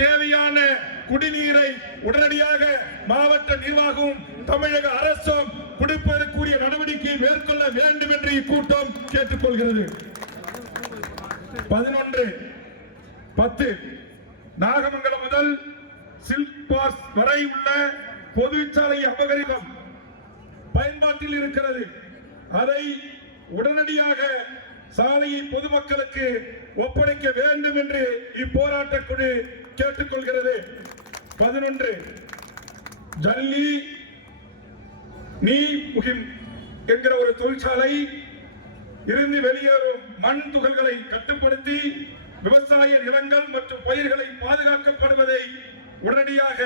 தேவையான குடிநீரை உடனடியாக மாவட்ட நிர்வாகம் தமிழக அரசும் கொடுப்பதற்குரிய நடவடிக்கை மேற்கொள்ள வேண்டும் என்று இக்கூட்டம் கேட்டுக்கொள்கிறது. 11/10 நாகமங்கலம் முதல் சில்க் பாஸ் வரை உள்ள பொதுச்சாலை அபகரிக்கும் பயன்பாட்டில் இருக்கிறது. அதை உடனடியாக சாலையை பொதுமக்களுக்கு ஒப்படைக்க வேண்டும் என்று இப்போராட்ட குழு கேட்டுக்கொள்கிறது. 11 ஜல்லி நீ முகிம் என்கிற ஒரு தொழிற்சாலை இருந்து வெளியேறும் மண் துகள்களை கட்டுப்படுத்தி விவசாய நிலங்கள் மற்றும் பயிர்களை பாதுகாக்கப்படுவதை உடனடியாக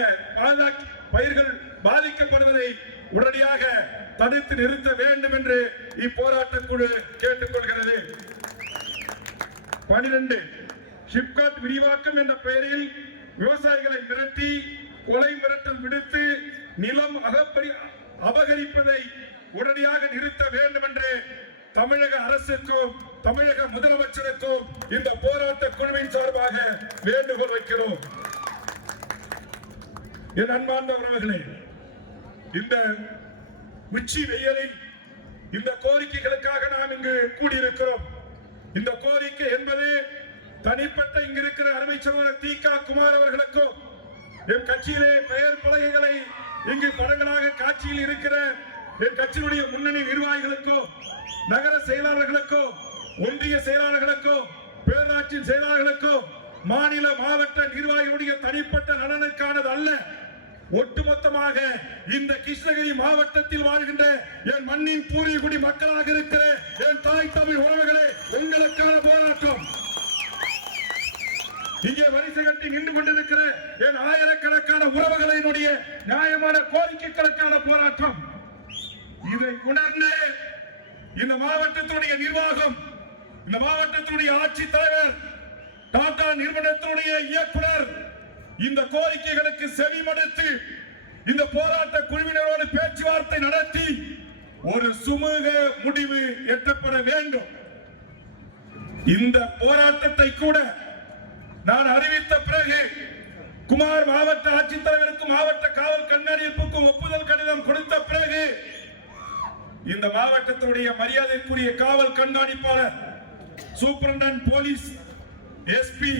பயிர்கள் பாதிக்கப்படுவதை உடனடியாக தடுத்து நிறுத்த வேண்டும் என்று இப்போராட்ட குழு கேட்டுக்கொள்கிறது. 12 ஷிப்காட் விரிவாக்கம் என்ற பெயரில் விவசாயிகளை மிரட்டி கொலை மிரட்டல் விடுத்து நிலம் அபகரிப்பதை உடனடியாக நிறுத்த வேண்டும் என்று தமிழக அரசுக்கும் தமிழக முதலமைச்சருக்கும் இந்த போராட்ட குழுவின் சார்பாக வேண்டுகோள் வைக்கிறோம். என் அன்பார்ந்த உறவுகளே, இந்த உச்சி வெயிலில் இந்த கோரிக்கைகளுக்காக நாம் இங்கு கூடியிருக்கிறோம். இந்த கோரிக்கை என்பது தனிப்பட்ட இங்கு இருக்கிற அருமை சகோதரர் தி.க. குமார் அவர்களுக்கும் என் கட்சியிலே பெயர் பலகைகளை இங்கு படங்களாக காட்சியில் இருக்கிற என் கட்சியினுடைய முன்னணி நிர்வாகிகளுக்கோ நகர செயலாளர்களுக்கோ ஒன்றிய செயலாளர்களுக்கோ பேரூராட்சி செயலாளர்களுக்கோ மாநில மாவட்ட நிர்வாகிகளுடைய தனிப்பட்ட நலனுக்கானது அல்ல. ஒட்டுமொத்தமாக இந்த கிருஷ்ணகிரி மாவட்டத்தில் வாழ்கின்ற என் மண்ணின் பூர்வீகுடி மக்களாக இருக்கிற என் தாய் தமிழ் உறவுகளே, உங்களுக்கான போராட்டம். இங்கே வரிசை கட்டி நின்று கொண்டிருக்கிற என் ஆயிரக்கணக்கான உறவுகளினுடைய நியாயமான கோரிக்கைகளுக்கான போராட்டம். இதை உணர்ந்து இந்த மாவட்டத்துடைய நிர்வாகம், இந்த மாவட்டத்துடைய ஆட்சித் தலைவர், டாடா நிறுவனத்தினுடைய இயக்குனர் இந்த கோரிக்கைகளுக்கு செவிமடுத்து இந்த போராட்ட குழுவினரோடு பேச்சுவார்த்தை நடத்தி ஒரு சுமூக முடிவு எட்டப்பட வேண்டும். இந்த போராட்டத்தை கூட நான் அறிவித்த பிறகு குமார் மாவட்ட ஆட்சித்தலைவருக்கும் மாவட்ட காவல் கண்காணிப்புக்கும் ஒப்புதல் கடிதம் கொடுத்த பிறகு இந்த மாவட்டத்துடைய மரியாதைக்குரிய காவல் கண்காணிப்பாளர், சூப்பரண்டன்ட் போலீஸ், எஸ்பி,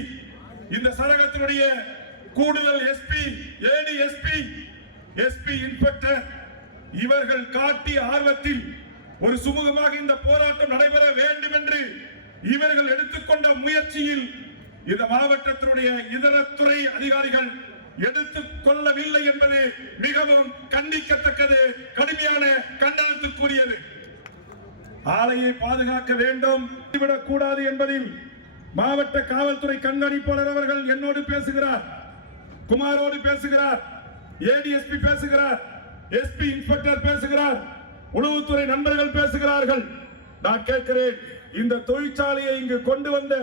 இந்த சரகத்தினுடைய கூடுதல் எஸ்பி, ஏடிஎஸ்பி, எஸ்பி இன்ஸ்பெக்டர் இவர்கள் காட்டிய ஆர்வத்தில் ஒரு சுமூகமாக இந்த போராட்டம் நடைபெற வேண்டும் என்று இவர்கள் எடுத்துக்கொண்ட முயற்சியில் இந்த மாவட்டத்தினுடைய இதர துறை அதிகாரிகள் எடுத்துக் கொள்ளவில்லை என்பது மிகவும் கண்டிக்கத்தக்கது, கடுமையான கண்டனத்துக்குரியது. ஆலையை பாதுகாக்க வேண்டும், விடக்கூடாது என்பதில் மாவட்ட காவல்துறை கண்காணிப்பாளர் அவர்கள் என்னோடு பேசுகிறார், குமாரோடு பேசுகிறார், ஏடிஎஸ்பி பேசுகிறார், எஸ்பி இன்ஸ்பெக்டர் பேசுகிறார், உளவுத்துறை நண்பர்கள் பேசுகிறார்கள். நான் கேட்கிறேன், இந்த தொழிற்சாலையை இங்கு கொண்டு வந்த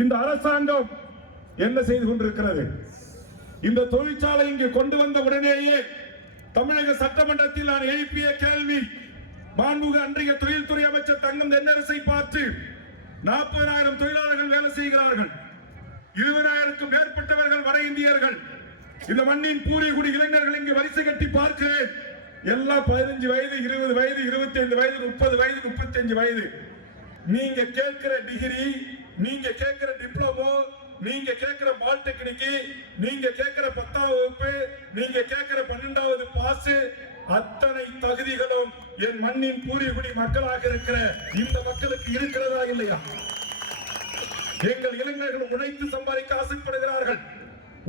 இந்த அரசாங்கம் என்ன செய்து கொண்டிருக்கிறது? இந்த தொழிற்சாலை இங்கு கொண்டு வந்த உடனேயே தமிழக சட்டமன்றத்தில் நான் எழுப்பிய கேள்வி, மாண்புமிகு அன்றைய தொழில்துறை அமைச்சர் தங்கம் தென்னரசை பார்த்து 40,000 தொழிலாளர்கள் வேலை செய்கிறார்கள், 20,000க்கும் மேற்பட்டவர்கள் வட இந்தியர்கள், இந்த மண்ணின் பூர்வீகுடி இளைஞர்கள் இங்கு வரிசை கட்டி பார்க்கிறேன். எல்லாம் 15 வயது, 20 வயது, 25 வயது, 30 வயது, 35 வயது. நீங்க கேட்கிற டிகிரி, நீங்க கேட்கிற டிப்ளமோ, நீங்க கேட்கிற பாலிடெக்னிக், நீங்க கேட்கிற 10ஆம் வகுப்பு, நீங்க கேட்கிற 12வது பாஸ், அத்தனை தகுதிகளும் என் மண்ணின் பூர்வீகுடி மக்களாக இருக்கிற இந்த மக்களுக்கு இருக்கிறதா இல்லையா? எங்கள் இளைஞர்கள் உழைத்து சம்பாதிக்க ஆசைப்படுகிறார்கள்,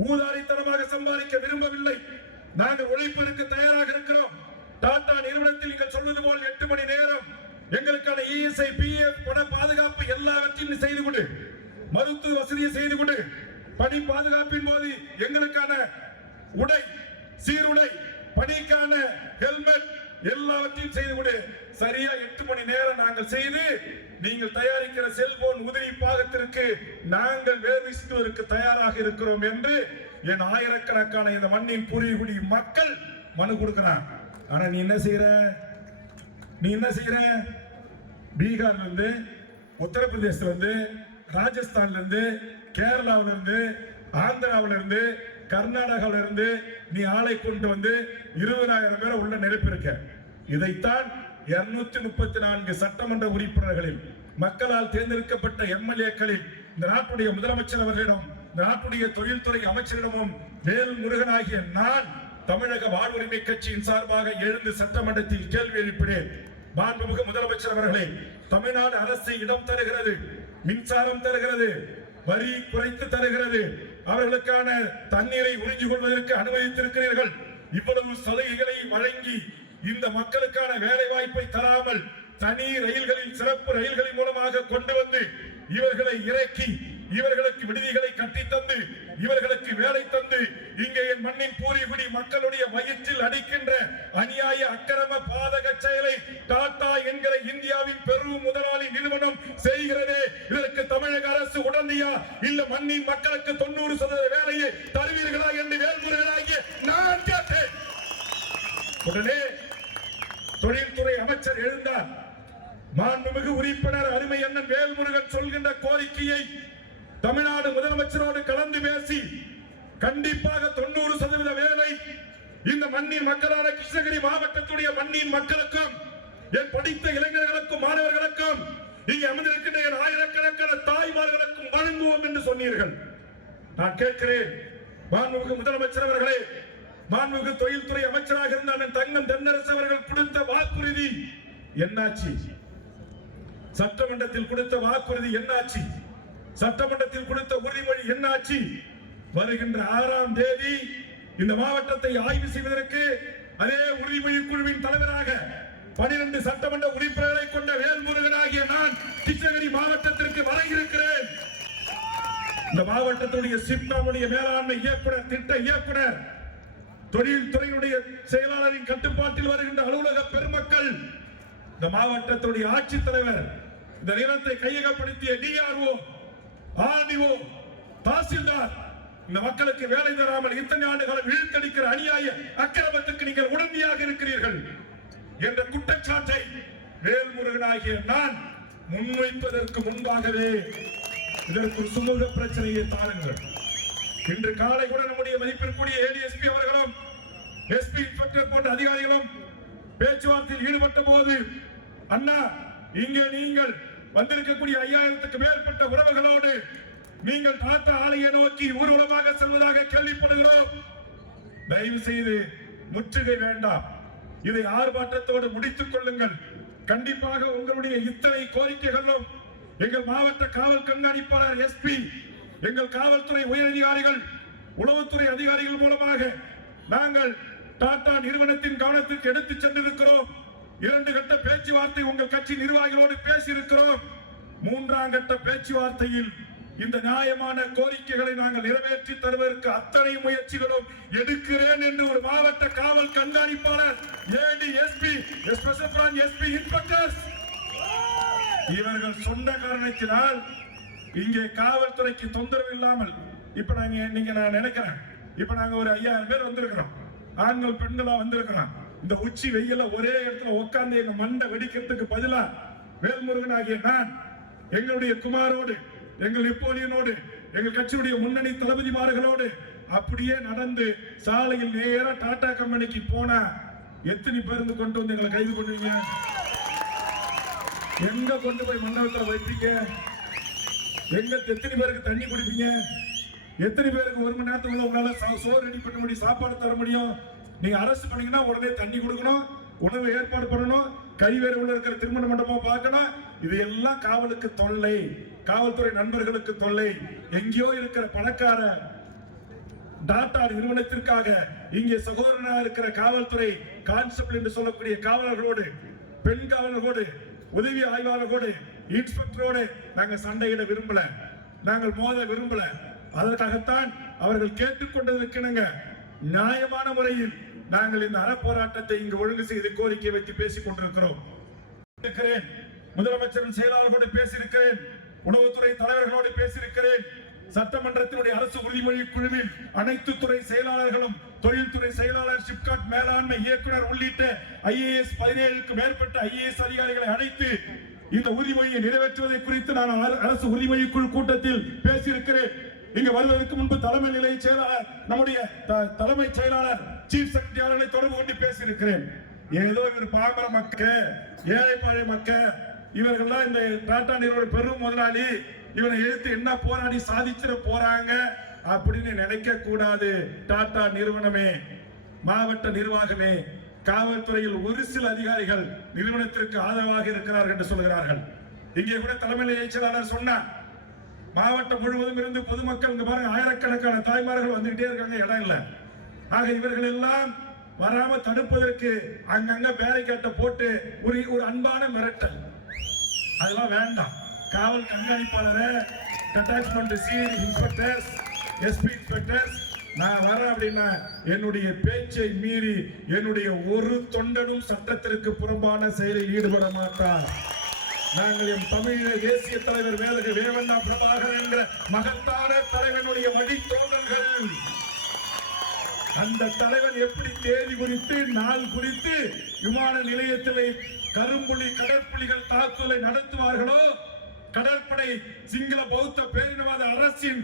ஊதாரித்தனமாக சம்பாதிக்க விரும்பவில்லை. நாங்கள் உழைப்பதற்கு தயாராக இருக்கிறோம். டாடா நிறுவனத்தில் நீங்கள் சொல்வது போல் 8 மணி நேரம் எங்களுக்கான இஎஸ்ஐ, பிஎஃப், பண பாதுகாப்பு எல்லாவற்றையும் செய்து கொடு, மருத்துவ வசதியை செய்து கொடு, பணி பாதுகாப்பின் போது எங்களுக்கான உடை, சீருடை, பணிக்கான ஹெல்மெட் எல்லாவற்றையும் செய்து கொடு. சரியா 8 மணி நேரம் நாங்கள் செய்து நீங்கள் தயாரிக்கிற செல்போன் உதிரி பாகத்திற்கு நாங்கள் வேர்விசுவதற்கு தயாராக இருக்கிறோம் என்று என் ஆயிரக்கணக்கான இந்த மண்ணின் பூர்வீகுடி மக்கள் மனு கொடுக்கிறான். ஆனா நீ என்ன செய்யற? பீகார்ல இருந்து, உத்தரப்பிரதேசல இருந்து, ராஜஸ்தான்ல இருந்து, கேரளாவில இருந்து, ஆந்திராவில இருந்து கர்நாடகாவில இருந்து நீ ஆளை கொண்டு வந்து 20,000 பேரை உள்ள நிரப்பியிருக்க. இதைத்தான் 234 சட்டமன்ற உறுப்பினர்களில் மக்களால் தேர்ந்தெடுக்கப்பட்ட எம்எல்ஏக்களில் இந்த நாட்டுடைய முதலமைச்சர் அவர்களிடம், இந்த நாட்டுடைய தொழில்துறை அமைச்சரிடமும் வேல்முருகனாகிய நான் தமிழக வாழ்வுரிமை கட்சியின் சார்பாக எழுந்து சட்டமன்றத்தில் கேள்வி எழுப்பினேன். மாண்புமிகு முதலமைச்சர் அவர்களே, தமிழ்நாடு அரசு இடம் தருகிறது, மின்சாரம் தருகிறது, வரி குறைத்து தருகிறது, அவர்களுக்கான தண்ணீரை உறிஞ்சிக் கொள்வதற்கு அனுமதித்திருக்கிறீர்கள். இவ்வளவு சலுகைகளை வழங்கி இந்த மக்களுக்கான வேலை வாய்ப்பை தராமல் தனி ரயில்களில் சிறப்பு ரயில்களின் மூலமாக கொண்டு வந்து இவர்களை இறக்கி இவர்களுக்கு விடுதிகளை கட்டி தந்து இவர்களுக்கு வேலை தந்து இங்கே என் மண்ணின் பூரிகுடி மக்களுடைய வயிற்றில் அடிக்கின்ற அநியாய அக்கிரம பாதக செயலை டாடா என்கிற இந்தியாவின் பெரும் முதலாளி நிறுவனம் செய்கிறதே. இதற்கு தமிழக அரசு உடனடியா இல்ல மண்ணின் மக்களுக்கு 90% வேலையை தருவீர்களா என்று வேல்முருகனாகிய நான் கேட்டேன். உடனே தொழில்துறை அமைச்சர் எழுந்தார். மாண்புமிகு உறுப்பினர் அருமை அண்ணன் வேல்முருகன் சொல்கின்ற கோரிக்கையை தமிழ்நாடு முதலமைச்சரோடு கலந்து பேசி கண்டிப்பாக 90% வேலை இந்த மண்ணின் மக்களான கிருஷ்ணகிரி மாவட்டத்துடைய மண்ணின் மக்களுக்கும் என் படித்த இளைஞர்களுக்கும் மாணவர்களுக்கும் இங்கே அமர்ந்திருக்கின்ற என் ஆயிரக்கணக்கான தாய்மார்களுக்கும் வழங்குவோம் என்று சொன்னீர்கள். நான் கேட்கிறேன், மாண்புமிகு முதலமைச்சர் அவர்களே, மாண்புமிகு தொழில்துறை அமைச்சராக இருந்த அண்ணன் தங்கம் தென்னரசு அவர்கள் கொடுத்த வாக்குறுதி என்னாச்சு? சட்டமன்றத்தில் கொடுத்த வாக்குறுதி என்னாச்சு? சட்டமன்றத்தில் கொடுத்த உறுதிமொழி என்னாச்சு? வருகின்ற 6ஆம் தேதி இந்த மாவட்டத்தை ஆய்வு செய்வதற்கு அதே உறுதிமொழி குழுவின் தலைவராக 12 சட்டமன்ற உறுப்பினர்களை கொண்ட வேல்முருகனாகிய நான் கிருஷ்ணகிரி மாவட்டத்திற்கு வர இருக்கிறேன். இந்த மாவட்டத்துடைய சிப்காமுடைய மேலாண்மை இயக்குனர், திட்ட இயக்குனர், தொழில்துறையினுடைய செயலாளரின் கட்டுப்பாட்டில் வருகின்ற அலுவலக பெருமக்கள், இந்த மாவட்டத்துடைய ஆட்சித்தலைவர், இந்த நிலத்தை கையகப்படுத்திய டிஆர்ஓ, ஆர்டிஓ, தாசில்தார், இந்த மக்களுக்கு வேலை தராமல் இத்தனை ஆண்டுகாலம் இழுத்தடிக்கிற அநியாய அக்கிரமத்துக்கு நீங்கள் உடனடியாக இருக்கிறீர்கள் என்ற குற்றச்சாட்டை வேல்முருகனாகிய நான் முன்வைப்பதற்கு முன்பாகவே இதற்கு சுமூக பிரச்சனையை தாருங்கள். இன்று காலை கூட நம்முடைய மதிப்பிற்குரிய ஏடிஎஸ்பி அவர்களும் எஸ்பி இன்ஸ்பெக்டர் போன்ற அதிகாரிகளும் பேச்சுவார்த்தையில் ஈடுபட்ட போது, அண்ணா இங்கே நீங்கள் வந்திருக்கக்கூடிய 5000க்கு மேற்பட்ட உறவுகளோடு நீங்கள் டாடா ஆலையை நோக்கி ஊர்வலமாக செல்வதாக கேள்விப்படுகிறோம். தயவு செய்து முற்றுகை வேண்டாம், இதை ஆர்ப்பாட்டத்தோடு முடித்துக் கொள்ளுங்கள். கண்டிப்பாக உங்களுடைய இத்தனை கோரிக்கைகளும் எங்கள் மாவட்ட காவல் கண்காணிப்பாளர் எஸ்பி, எங்கள் காவல்துறை உயரதிகாரிகள், உளவுத்துறை அதிகாரிகள் மூலமாக நாங்கள் டாடா நிறுவனத்தின் கவனத்திற்கு எடுத்துச் சென்றிருக்கிறோம். 2 கட்ட பேச்சுவார்த்தை உங்கள் கட்சி நிர்வாகிகளோடு பேசியிருக்கிறோம். 3ஆம் கட்ட பேச்சுவார்த்தையில் இந்த நியாயமான கோரிக்கைகளை நாங்கள் நிறைவேற்றி தருவதற்கு அத்தனை முயற்சிகளும் எடுக்கிறேன் என்று ஒரு மாவட்ட காவல் கண்காணிப்பாளர், ADSP, special branch SP inspectors இவர்கள் சொன்ன காரணத்தினால் இங்கே காவல்துறைக்கு தொந்தரவு இல்லாமல் இப்ப நான் நினைக்கிறேன், இப்ப நாங்க ஒரு 5000 பேர் வந்திருக்கிறோம், ஆண்கள் பெண்களா வந்திருக்கிறோம். இந்த உச்சி வெயில ஒரே இடத்துல உட்கார்ந்து எங்க மண்டை வெடிக்கிறதுக்கு பதிலா வேல்முருகன் ஆகிய நான் எங்களுடைய குமாரோடு, எங்கள் நெப்போலியனோடு, எங்கள் கட்சியுடைய முன்னணி தளபதிமார்களோடு அப்படியே நடந்து சாலையில் நேரா டாடா கம்பெனிக்கு போனா எத்தனை பேருந்து கொண்டு வந்து எங்களை கைது பண்ணுவீங்க? எங்க கொண்டு போய் மண்டபத்தில் வைப்பீங்க? எங்க எத்தனை பேருக்கு தண்ணி குடிப்பீங்க? எத்தனை பேருக்கு 1 மணி நேரத்துக்குள்ள உங்களால சோறு ரெடி பண்ண முடியும், சாப்பாடு தர முடியும்? நீங்க அரசு பண்ணீங்கன்னா உடனே தண்ணி கொடுக்கணும், உணவு ஏற்பாடு பண்ணணும், கைவேறு உள்ள இருக்கிற திருமண மண்டபம் பார்க்கணும். இது எல்லாம் காவலுக்கு தொல்லை, காவல்துறை நண்பர்களுக்கு தொல்லை. எங்கேயோ இருக்கிற பணக்கார டாடா நிறுவனத்திற்காக இங்கே சகோதரனா இருக்கிற காவல்துறை கான்ஸ்டபிள் என்று சொல்லக்கூடிய காவலர்களோடு, பெண் காவலர்களோடு, உதவி ஆய்வாளர்களோடு, இன்ஸ்பெக்டரோடு நாங்க சண்டையிட விரும்பல, நாங்கள் மோத விரும்பல. அதற்காகத்தான் அவர்கள் கேட்டுக்கொண்டதற்கிணங்க நியாயமான முறையில் நாங்கள் இந்த அறப்போராட்டத்தை இங்கு ஒழுங்கு செய்து கோரிக்கை வைத்து பேசிக் கொண்டிருக்கிறோம். முதலமைச்சரின் செயலாளர்களோடு பேசியிருக்கிறேன், உணவுத்துறை தலைவர்களோடு பேசியிருக்கிறேன், சட்டமன்றத்தினுடைய அரசு உறுதிமொழி குழுவில் அனைத்து துறை செயலாளர்களும், தொழில்துறை செயலாளர், சிப்காட் மேலாண்மை இயக்குனர் உள்ளிட்ட ஐஏஎஸ் 17க்கு மேற்பட்ட ஐஏஎஸ் அதிகாரிகளை அழைத்து இந்த உறுதிமொழியை நிறைவேற்றுவதை குறித்து நான் அரசு உறுதிமொழி குழு கூட்டத்தில் பேசியிருக்கிறேன். இங்க வருவதற்கு முன்பு தலைமை நிலைய செயலாளர் நம்முடைய தலைமைச் செயலாளர் சீஃப் செக்ரட்டரி அவர்களை தொடர்பு கொண்டு பேசியிருக்கிறேன். ஏதோ இவர் பாமர மக்கள், ஏழை பாழை மக்கள், இவர்கள்லாம் இந்த டாடா நிறுவன பெரும் முதலாளி, இவனை எதிர்த்து என்ன போராடி சாதிச்சிட போறாங்க அப்படின்னு நினைக்க கூடாது. டாடா நிறுவனமே, மாவட்ட நிர்வாகமே, காவல்துறையில் ஒரு சில அதிகாரிகள் நிறுவனத்திற்கு ஆதரவாக இருக்கிறார்கள் என்று சொல்கிறார்கள். இங்கே கூட தலைமை நிலைய செயலாளர் சொன்னார், மாவட்டம் முழுவதும் இருந்து பொதுமக்கள் இங்க பாருங்க ஆயிரக்கணக்கான தாய்மார்கள் வந்துகிட்டே இருக்காங்க, இடம் இல்ல. ஆக இவர்கள் எல்லாம் வராம தடுப்பதற்கு அங்கங்க பேரிகேட்டை போட்டு ஒரு அன்பான மிரட்டல், அதெல்லாம் வேண்டாம். காவல் கண்காணிப்பாளரை, attachment CID inspectors, SP inspectors, நான் வரேன் அப்படின்னா என்னுடைய பேச்சை மீறி என்னுடைய ஒரு தொண்டனும் சட்டத்திற்கு புறம்பான செயலில் ஈடுபட மாட்டார். நாங்கள் என் தமிழக தேசிய தலைவர் வேவண்ணா பிரபாகர் என்ற மகத்தான தலைவனுடைய வழித்தோன்றல்கள். அந்த தலைவன் எப்படி தேதி குறித்து நாள் குறித்து விமான நிலையத்திலே கரும்புலி கடற்புலிகள் தாக்குதலை நடத்துவார்களோ, கடற்படை சிங்கள பௌத்த பேரினவாத அரசின்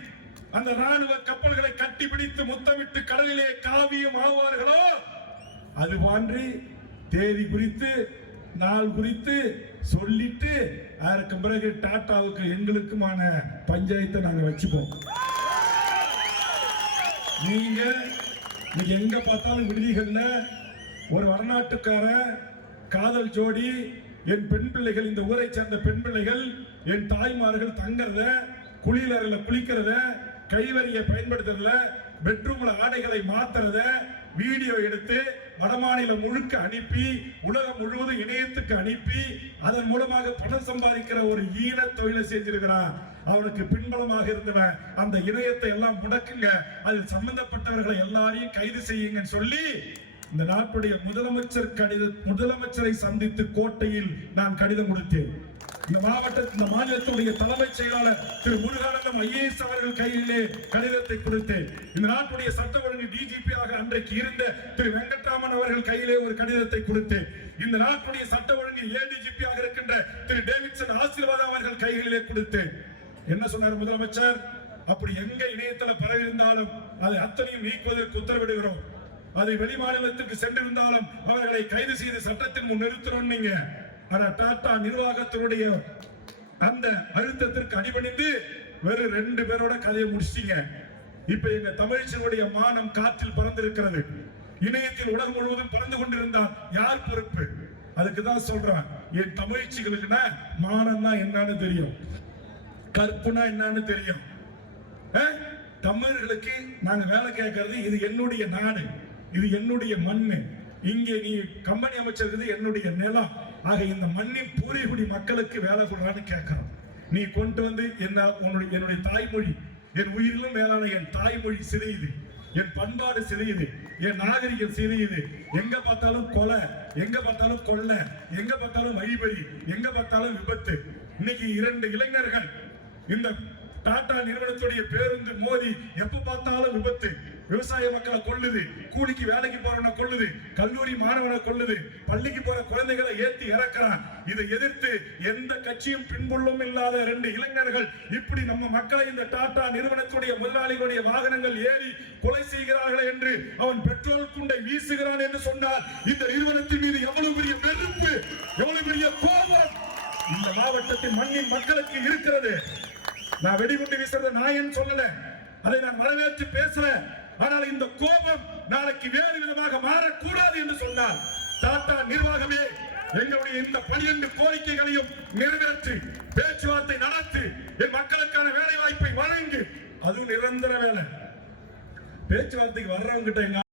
அந்த ராணுவ கப்பல்களை கட்டிப்பிடித்து முத்தமிட்டு கடலிலே காவியம் ஆவார்களோ, அது போன்று தேதி குறித்து நாள் குறித்து சொல்லிட்டு அதற்கு பிறகு டாட்டாவுக்கு எங்களுக்குமான பஞ்சாயத்தை நாங்க வச்சுப்போம். நீங்க எங்க பார்த்தாலும் விடுதிகள்ல ஒரு வடநாட்டுக்கார காதல் ஜோடி, என் பெண் பிள்ளைகள், இந்த ஊரை சேர்ந்த பெண் பிள்ளைகள், என் தாய்மார்கள் தங்கறத, குளியலறையில குளிக்கிறத, கைவரியை பயன்படுத்துறதுல, பெட்ரூம்ல ஆடைகளை மாத்துறத வீடியோ எடுத்து வடமாநிலம் முழுக்க அனுப்பி உலகம் முழுவதும் இணையத்துக்கு அனுப்பி அதன் மூலமாக பணம் சம்பாதிக்கிற ஒரு ஈன தொழிலை செஞ்சிருக்கிறான். அவனுக்கு பின்பலமாக இருந்தவன் அந்த இணையத்தை எல்லாம் முடக்குங்க, அதில் சம்பந்தப்பட்டவர்களை எல்லாரையும் கைது செய்யுங்கன்னு சொல்லி இந்த நாட்டுடைய முதலமைச்சரை சந்தித்து கோட்டையில் நான் கடிதம் கொடுத்தேன். இந்த மாநிலத்துடைய தலைமைச் செயலாளர் திரு முருகானந்தம் ஐஏஎஸ் அவர்கள் கையிலே கடிதத்தை கொடுத்தேன். இந்த நாட்டுடைய சட்ட ஒழுங்கு டிஜிபி ஆக அன்றைக்கு இருந்த திரு வெங்கட்ராமன் அவர்கள் கையிலே ஒரு கடிதத்தை கொடுத்தேன். இந்த நாட்டுடைய சட்ட ஒழுங்கு ஏடிஜிபி ஆக இருக்கின்ற திரு டேவிட்சன் ஆசீர்வாதம் அவர்கள் கைகளிலே கொடுத்தேன். என்ன சொன்னார் முதலமைச்சர்? அப்படி எங்க இணையதள பரவி இருந்தாலும் அதை அத்தனையும் நீக்குவதற்கு உத்தரவிடுகிறோம். அதை வெளிமாநிலத்திற்கு சென்றிருந்தாலும் அவர்களை கைது செய்து சட்டத்தின் முன் நிறுத்துறோம். நீங்க டாடா நிர்வாகத்தினுடைய அந்த அழுத்தத்திற்கு அடிபணிந்து வெறும் 2 பேரோட கதையை முடிச்சிட்டீங்க. இப்ப எங்க தமிழ்ச்சியுடைய மானம் காற்றில் பறந்திருக்கிறது. இணையத்தில் உலகம் முழுவதும் பறந்து கொண்டிருந்தால் யார் பொறுப்பு? அதுக்கு தான் சொல்றான், என் தமிழ்ச்சிகளுக்குன்னா மானம்னா என்னன்னு தெரியும், கற்புனா என்னன்னு தெரியும். தமிழர்களுக்கு நாங்க வேலை கேட்கறது, இது என்னுடைய நாடு, இது என்னுடைய மண்ணு, இங்கே நீ கம்பெனி அமைச்சிருக்கிறது என்னுடைய நிலம். ஆக இந்த மண்ணின் பூர்வீகுடி மக்களுக்கு வேலை கொடுறான்னு கேட்கிறோம். நீ கொண்டு வந்து என்னுடைய தாய்மொழி, என் உயிரிலும் மேலான என் தாய்மொழி சிதையுது, என் பண்பாடு சிதையுது, என் நாகரிகம் சிதையுது. எங்க பார்த்தாலும் கொலை, எங்க பார்த்தாலும் கொள்ளை, எங்க பார்த்தாலும் வழிபறி, எங்க பார்த்தாலும் விபத்து. இன்னைக்கு 2 இளைஞர்கள் இந்த டாடா நிறுவனத்துடைய பேருந்து மோதி எப்ப பார்த்தாலும் விபத்து. விவசாய மக்களை கொல்லுது, கூலிக்கு வேலைக்கு போறவனை கொல்லுது, கல்லூரி மாணவனை கொல்லுது, பள்ளிக்கு போற குழந்தைகளை ஏத்தி இறக்குறான். இதை எதிர்த்து எந்த கட்சியும் பின்புள்ளும் இல்லாத 2 இளைஞர்கள் இப்படி நம்ம மக்களை இந்த டாடா நிறுவனத்துடைய முதலாளிகளுடைய வாகனங்கள் ஏறி கொலை செய்கிறார்கள் என்று அவன் பெட்ரோல் குண்டை வீசுகிறான் என்று சொன்னால் இந்த நிறுவனத்தின் மீது எவ்வளவு பெரிய வெறுப்பு, எவ்வளவு பெரிய கோபம் இந்த மாவட்டத்தின் மண்ணின் மக்களுக்கு இருக்கிறது. நான் வெடிகுண்டு வீசுறத நான் சொல்லல, அதை நான் வரவேற்று பேசுறேன். ஆனால் இந்த கோபம் நாளைக்கு வேறு விதமாக மாறக்கூடாது என்று சொன்னால் டாடா நிர்வாகமே எங்களுடைய இந்த 12 கோரிக்கைகளையும் நிறைவேற்றி பேச்சுவார்த்தை நடத்தி என் மக்களுக்கான வேலை வாய்ப்பை வழங்கு. அதுவும் நிரந்தர வேலை. பேச்சுவார்த்தைக்கு வர்றவங்க கிட்ட